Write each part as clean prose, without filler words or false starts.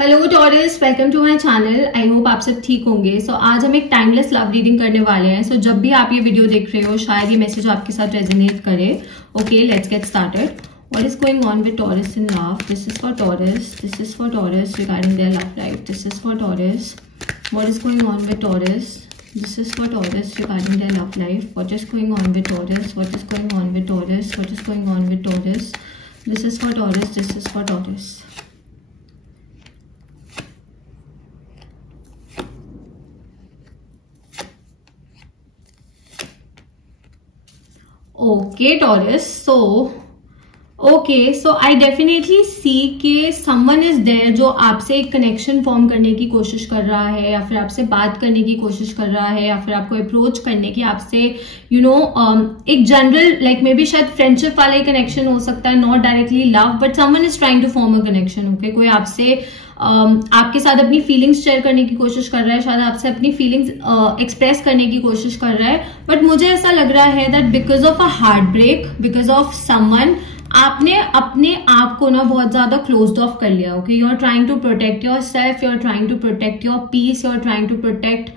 Hello Taurus, welcome to my channel. I hope आप सब ठीक होंगे। आज हम एक टाइमलेस लव रीडिंग करने वाले हैं। जब भी आप ये वीडियो देख रहे हो शायद ये मैसेज आपके साथ रेजोनेट करे। Okay, let's get started. What is going on with Taurus in love? This is for Taurus. This is for Taurus regarding their love life. This is for Taurus. What is going on with Taurus? This is for Taurus regarding their love life. What is going on with Taurus? What is going on with Taurus? What is going on with Taurus? This is for Taurus. This is for Taurus. Okay, Taurus. So I definitely see कि someone is there जो आपसे एक connection form करने की कोशिश कर रहा है, या फिर आपसे बात करने की कोशिश कर रहा है, या फिर आपको अप्रोच करने की, आपसे एक जनरल लाइक मे बी शायद फ्रेंडशिप वाला ही कनेक्शन हो सकता है, not directly love, but someone is trying to form a connection. Okay, कोई आपसे आपके साथ अपनी फीलिंग्स शेयर करने की कोशिश कर रहा है, शायद आपसे अपनी फीलिंग्स एक्सप्रेस करने की कोशिश कर रहा है। बट मुझे ऐसा लग रहा है that because of a heartbreak, because of someone, आपने अपने आप को ना बहुत ज्यादा क्लोज्ड ऑफ कर लिया। Okay, you are trying to protect yourself, you are trying to protect your peace, you are trying to protect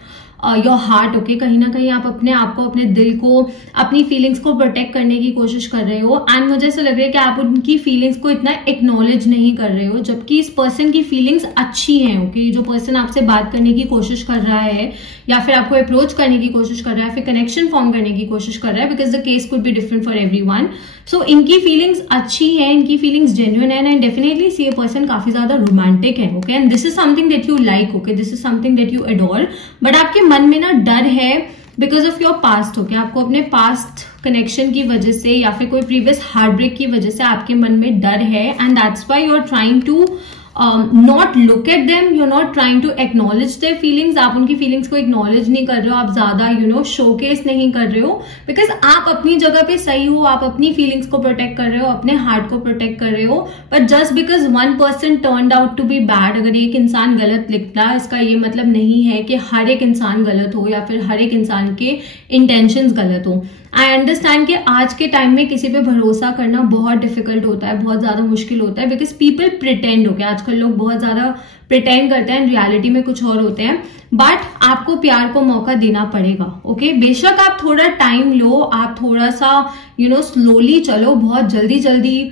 your heart. Okay, कहीं ना कहीं आप अपने आप को, अपने दिल को, अपनी फीलिंग्स को प्रोटेक्ट करने की कोशिश कर रहे हो। एंड मुझे ऐसा लग रहा है कि आप उनकी फीलिंग्स को इतना एक्नॉलेज नहीं कर रहे हो, जबकि इस पर्सन की फीलिंग्स अच्छी हैं। ओके, जो पर्सन आपसे बात करने की कोशिश कर रहा है, या फिर आपको अप्रोच करने की कोशिश कर रहा है, फिर कनेक्शन फॉर्म करने की कोशिश कर रहा है, because the case could be different for everyone. So इनकी फीलिंग्स अच्छी है, इनकी फीलिंग्स जेन्युइन है, and definitely see a person काफी ज्यादा रोमांटिक है। Okay, and this is something that you like. Okay, this is something that you adore, but आपके मन में ना डर है because of your past. Okay, आपको अपने पास्ट कनेक्शन की वजह से, या फिर कोई प्रीवियस हार्ट ब्रेक की वजह से आपके मन में डर है, and that's why you are trying to not look at them, you are not trying to acknowledge their feelings. आप उनकी फीलिंग्स को एक्नॉलेज नहीं कर रहे हो, आप ज्यादा शोकेस नहीं कर रहे हो, बिकॉज आप अपनी जगह पे सही हो, आप अपनी फीलिंग्स को प्रोटेक्ट कर रहे हो, अपने हार्ट को प्रोटेक्ट कर रहे हो। But just because one person turned out to be bad, अगर एक इंसान गलत निकला, इसका ये मतलब नहीं है कि हर एक इंसान गलत हो, या फिर हर एक इंसान के इंटेंशंस गलत हो। आई अंडरस्टैंड कि आज के टाइम में किसी पे भरोसा करना बहुत डिफिकल्ट होता है, बहुत ज्यादा मुश्किल होता है, बिकॉज पीपल प्रिटेंड। हो गया, आजकल लोग बहुत ज्यादा प्रिटेंड करते हैं, रियलिटी में कुछ और होते हैं। बट आपको प्यार को मौका देना पड़ेगा। ओके, बेशक आप थोड़ा टाइम लो, आप थोड़ा सा स्लोली चलो, बहुत जल्दी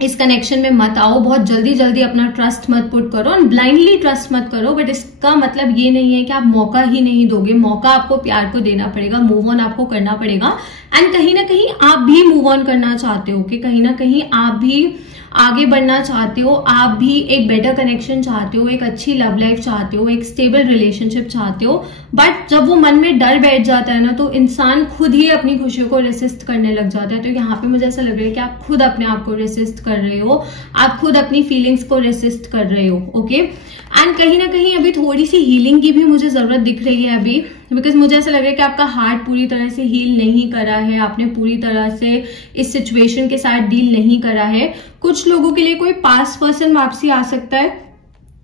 इस कनेक्शन में मत आओ, बहुत जल्दी अपना ट्रस्ट मत पुट करो, और ब्लाइंडली ट्रस्ट मत करो। बट इसका मतलब ये नहीं है कि आप मौका ही नहीं दोगे। मौका आपको प्यार को देना पड़ेगा, मूव ऑन आपको करना पड़ेगा, एंड कहीं ना कहीं आप भी मूव ऑन करना चाहते हो कि कहीं ना कहीं आप भी आगे बढ़ना चाहते हो, आप भी एक बेटर कनेक्शन चाहते हो, एक अच्छी लव लाइफ चाहते हो, एक स्टेबल रिलेशनशिप चाहते हो। बट जब वो मन में डर बैठ जाता है ना, तो इंसान खुद ही अपनी खुशियों को रेसिस्ट करने लग जाता है। तो यहाँ पे मुझे ऐसा लग रहा है कि आप खुद अपने आप को रेसिस्ट कर रहे हो, आप खुद अपनी फीलिंग्स को रेसिस्ट कर रहे हो। ओके, एंड कहीं ना कहीं अभी थोड़ी सी हीलिंग की भी मुझे जरूरत दिख रही है अभी, बिकॉज मुझे ऐसा लग रहा है कि आपका हार्ट पूरी तरह से हील नहीं करा है, आपने पूरी तरह से इस सिचुएशन के साथ डील नहीं करा है। कुछ लोगों के लिए कोई पास्ट पर्सन वापसी आ सकता है।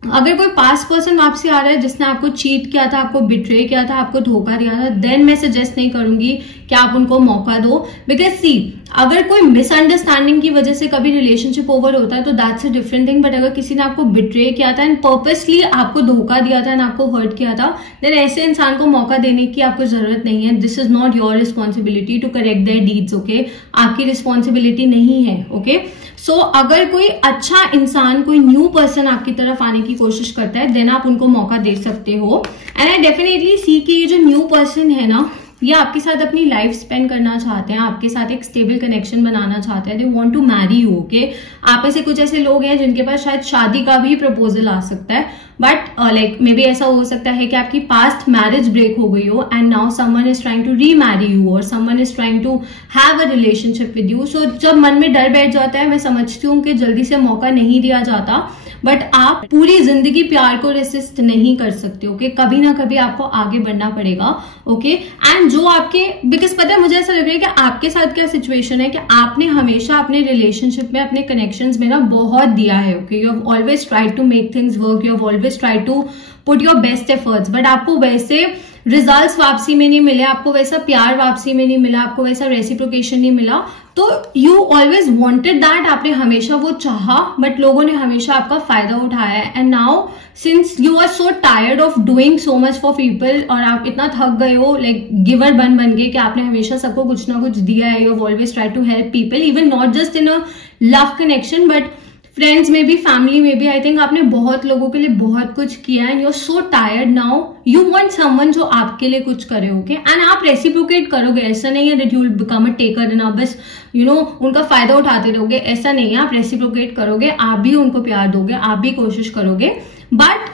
अगर कोई पास्ट पर्सन वापसी आ रहा है जिसने आपको चीट किया था, आपको बिट्रे किया था, आपको धोखा दिया था, देन मैं सजेस्ट नहीं करूंगी कि आप उनको मौका दो। बिकॉज सी, अगर कोई मिसअंडरस्टैंडिंग की वजह से कभी रिलेशनशिप ओवर होता है तो that's a different thing. But अगर किसी ने आपको बिट्रे किया था एंड पर्पसली आपको धोखा दिया था एंड आपको हर्ट किया था, देन ऐसे इंसान को मौका देने की आपको जरूरत नहीं है। This is not your responsibility to correct their deeds. Okay, आपकी रिस्पॉन्सिबिलिटी नहीं है। ओके, सो अगर कोई अच्छा इंसान, कोई न्यू पर्सन आपकी तरफ आने की कोशिश करता है, देन आप उनको मौका दे सकते हो। एंड आई डेफिनेटली सी कि ये जो न्यू पर्सन है ना, ये आपके साथ अपनी लाइफ स्पेंड करना चाहते हैं, आपके साथ एक स्टेबल कनेक्शन बनाना चाहते हैं। They want to marry you. Okay, आप में से कुछ ऐसे लोग हैं जिनके पास शायद शादी का भी प्रपोजल आ सकता है, बट लाइक मे बी ऐसा हो सकता है कि आपकी पास्ट मैरिज ब्रेक हो गई हो, and now someone is trying to remarry you, और someone is trying to have a relationship with you. So जब मन में डर बैठ जाता है, मैं समझती हूँ कि जल्दी से मौका नहीं दिया जाता, बट आप पूरी जिंदगी प्यार को रेसिस्ट नहीं कर सकते। ओके, कभी ना कभी आपको आगे बढ़ना पड़ेगा। ओके, एंड जो आपके, बिकॉज पता है मुझे ऐसा लग रहा है कि आपके साथ क्या सिचुएशन है कि आपने हमेशा अपने रिलेशनशिप में, अपने कनेक्शंस में ना बहुत दिया है। Okay, you have always tried to make things work, you have always tried to put your best efforts, but आपको वैसे रिजल्ट्स वापसी में नहीं मिले, आपको वैसा प्यार वापसी में नहीं मिला, आपको वैसा रेसिप्रोकेशन नहीं मिला। तो यू ऑलवेज वॉन्टेड दैट, आपने हमेशा वो चाहा, बट लोगों ने हमेशा आपका फायदा उठाया। And now since you are so tired of doing so much for people, और आप इतना थक गए हो लाइक गिवर बन गए कि आपने हमेशा सबको कुछ ना कुछ दिया है, you have always try to help people, even not just in a love connection but friends में भी, फैमिली में भी। आई थिंक आपने बहुत लोगों के लिए बहुत कुछ किया and you are so tired now, you want someone जो आपके लिए कुछ करे, ओके। एंड आप रेसिप्रोकेट करोगे, ऐसा नहीं है that you will become a taker and आप बस उनका फायदा उठाते रहोगे, ऐसा नहीं है। आप रेसिप्रोकेट करोगे, आप भी उनको प्यार दोगे, आप भी कोशिश करोगे, बट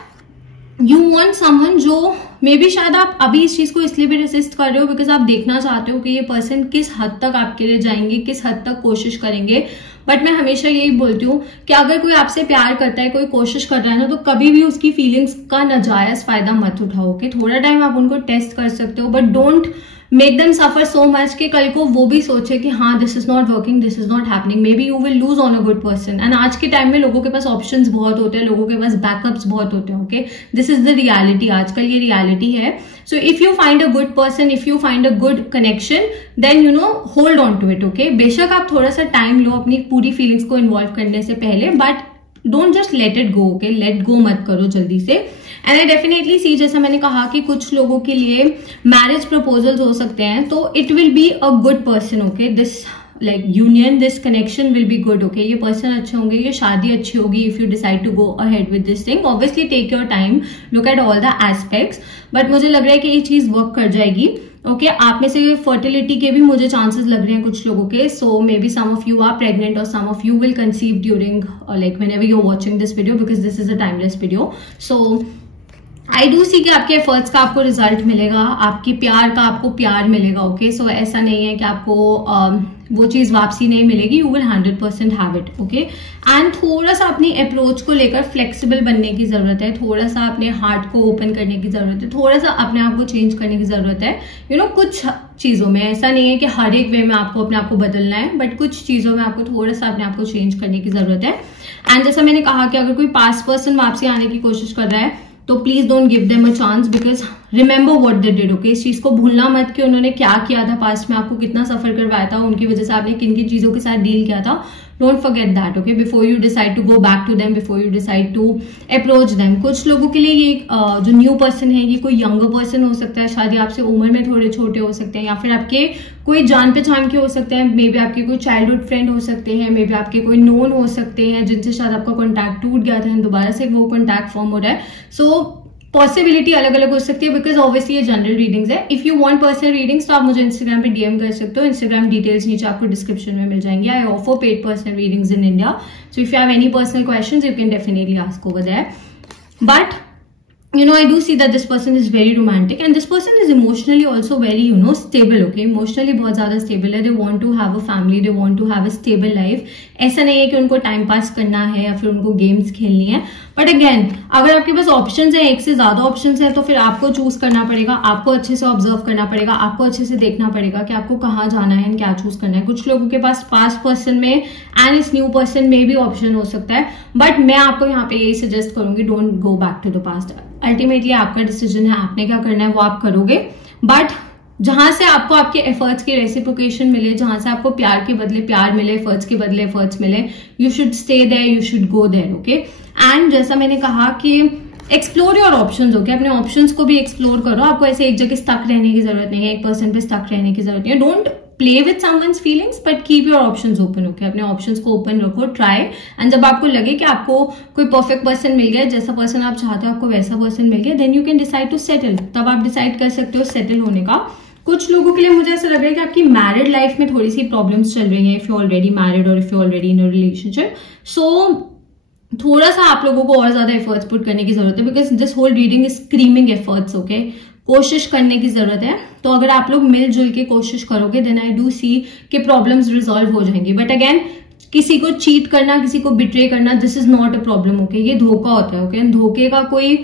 यू वॉन्ट समवन जो मे बी शायद आप अभी इस चीज को इसलिए भी रेसिस्ट कर रहे हो बिकॉज आप देखना चाहते हो कि ये पर्सन किस हद तक आपके लिए जाएंगे, किस हद तक कोशिश करेंगे। बट मैं हमेशा यही बोलती हूँ कि अगर कोई आपसे प्यार करता है, कोई कोशिश कर रहा है ना, तो कभी भी उसकी फीलिंग्स का नाजायज फायदा मत उठाओ, ओके। थोड़ा टाइम आप उनको टेस्ट कर सकते हो, but don't make them suffer so much कि कल को वो भी सोचे कि हाँ this is not working, this is not happening, may be you will lose on a good person. And आज के टाइम में लोगों के पास ऑप्शंस बहुत होते हैं, लोगों के पास बैकअप्स बहुत होते हैं, okay. This is the reality, आजकल ये रियलिटी है। So if you find a good person, if you find a good connection, then hold on to it, okay. बेशक आप थोड़ा सा टाइम लो अपनी पूरी फीलिंग्स को इन्वॉल्व करने से पहले, but don't just let it go, okay. Let go मत करो जल्दी से। एंड आई डेफिनेटली सी, जैसा मैंने कहा कि कुछ लोगों के लिए मैरिज प्रपोजल्स हो सकते हैं, तो it will be a good person, okay. This like union, this connection will be good, okay. ये पर्सन अच्छे होंगे, ये शादी अच्छी होगी if you decide to go ahead with this thing. Obviously take your time, look at all the aspects, but मुझे लग रहा है कि ये चीज वर्क कर जाएगी, ओके। आप में से फर्टिलिटी के भी मुझे चांसेस लग रहे हैं कुछ लोगों के, so maybe some of you are pregnant और some of you will conceive during like whenever you are watching this video, because this is a timeless video. So I do see कि आपके efforts का आपको result मिलेगा, आपके प्यार का आपको प्यार मिलेगा, ओके। सो ऐसा नहीं है कि आपको वो चीज वापसी नहीं मिलेगी, you will 100% have it, okay. And थोड़ा सा अपनी अप्रोच को लेकर फ्लेक्सिबल बनने की जरूरत है, थोड़ा सा अपने हार्ट को ओपन करने की जरूरत है, थोड़ा सा अपने आप को चेंज करने की जरूरत है। कुछ चीजों में ऐसा नहीं है कि हर एक वे में आपको अपने आप को बदलना है, बट कुछ चीजों में आपको थोड़ा सा अपने आप को चेंज करने की जरूरत है। एंड जैसा मैंने कहा कि अगर कोई पास्ट पर्सन वापसी आने की कोशिश कर रहा है, तो please don't give them a chance, because remember what they did, okay. इस चीज को भूलना मत कि उन्होंने क्या किया था पास्ट में, आपको कितना सफर करवाया था, उनकी वजह से आपने किन किन चीजों के साथ डील किया था। Don't forget that, okay, before you decide to go back to them, before you decide to approach them. कुछ लोगों के लिए ये जो न्यू पर्सन है, ये कोई यंगर पर्सन हो सकता है, शायद आपसे उम्र में थोड़े छोटे हो सकते हैं, या फिर आपके कोई जान पहचान के हो सकते हैं, मे बी आपके कोई चाइल्डहुड फ्रेंड हो सकते हैं, मे बी आपके कोई नोन हो सकते हैं जिनसे शायद आपका कॉन्टैक्ट टूट गया था, दोबारा से वो कॉन्टैक्ट फॉर्म हो रहा है। सो पॉसिबिलिटी अलग अलग हो सकती है, बिकॉज ऑब्वियसली ये जनरल रीडिंग्स है। If you want personal readings तो आप मुझे इंस्टाग्राम पे डीएम कर सकते हो, इंस्टाग्राम डिटेल्स नीचे आपको डिस्क्रिप्शन में मिल जाएंगे। I offer paid personal readings in India, so if you have any personal questions you can definitely ask over there. But I do see that this person is very romantic and this person is emotionally also very, stable, okay? Emotionally बहुत ज्यादा stable है, they want to have a family, they want to have a stable life। ऐसा नहीं है कि उनको time pass करना है या फिर उनको गेम्स खेलनी है, बट अगेन अगर आपके पास ऑप्शंस है, एक से ज्यादा ऑप्शंस है, तो फिर आपको चूज करना पड़ेगा, आपको अच्छे से ऑब्जर्व करना पड़ेगा, आपको अच्छे से देखना पड़ेगा कि आपको कहाँ जाना है एंड क्या चूज करना है। कुछ लोगों के पास पास्ट पर्सन में एंड इस न्यू पर्सन में भी ऑप्शन हो सकता है, बट मैं आपको यहाँ पे यही सजेस्ट करूंगी, don't go back to the past. Ultimately आपका डिसीजन है, आपने क्या करना है वो आप करोगे, बट जहां से आपको आपके एफर्ट्स की रेसिप्रोकेशन मिले, जहां से आपको प्यार के बदले प्यार मिले, एफर्ट्स के बदले एफर्ट्स मिले, you should stay there, you should go there, okay. And जैसा मैंने कहा कि एक्सप्लोर योर ऑप्शंस, ओके। अपने ऑप्शंस को भी एक्सप्लोर करो, आपको ऐसे एक जगह स्टक रहने की जरूरत नहीं है, एक पर्सन पे स्टक रहने की जरूरत नहीं है। Don't play with someone's feelings but keep your options open, okay. अपने ऑप्शंस को ओपन रखो, ट्राई, एंड जब आपको लगे कि आपको कोई परफेक्ट पर्सन मिल गया, जैसा पर्सन आप चाहते हो आपको वैसा पर्सन मिल गया, then you can decide to settle. तब आप डिसाइड कर सकते हो सेटल होने का। कुछ लोगों के लिए मुझे ऐसा लग रहा है कि आपकी मैरिड लाइफ में थोड़ी सी प्रॉब्लम्स चल रही है, इफ यू ऑलरेडी मैरिड और if you already in a relationship. So थोड़ा सा आप लोगों को और ज्यादा एफर्ट्स पुट करने की जरूरत है, because this whole reading is screaming efforts, okay. कोशिश करने की जरूरत है, तो अगर आप लोग मिलजुल के कोशिश करोगे देन आई डू सी कि प्रॉब्लम्स रिजॉल्व हो जाएंगी। बट अगेन किसी को चीट करना, किसी को बिट्रे करना, this is not a problem, okay. ये धोखा होता है, ओके। धोखे का कोई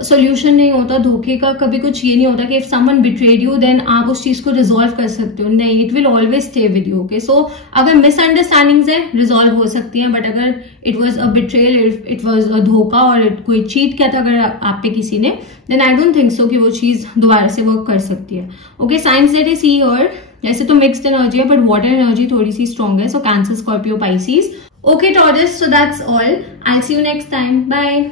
सोल्यूशन नहीं होता धोखे का। कभी कुछ ये नहीं होता कि if someone betrayed you then आप उस चीज को रिजॉल्व कर सकते हो, नहीं, it will always stay with you. Okay, so अगर मिसअंडरस्टैंडिंग्स है रिजॉल्व हो सकती हैं, बट अगर it was a betrayal, it was a धोखा और कोई चीट किया था अगर आप पे किसी ने, then I don't think so कि वो चीज दोबारा से वर्क कर सकती है। Okay, signs that I see here, ऐसे तो मिक्स्ड एनर्जी है बट वाटर एनर्जी थोड़ी सी स्ट्रॉन्ग है, so Cancer, Scorpio, Pisces. Okay Taurus, so that's all, I see you next time, bye.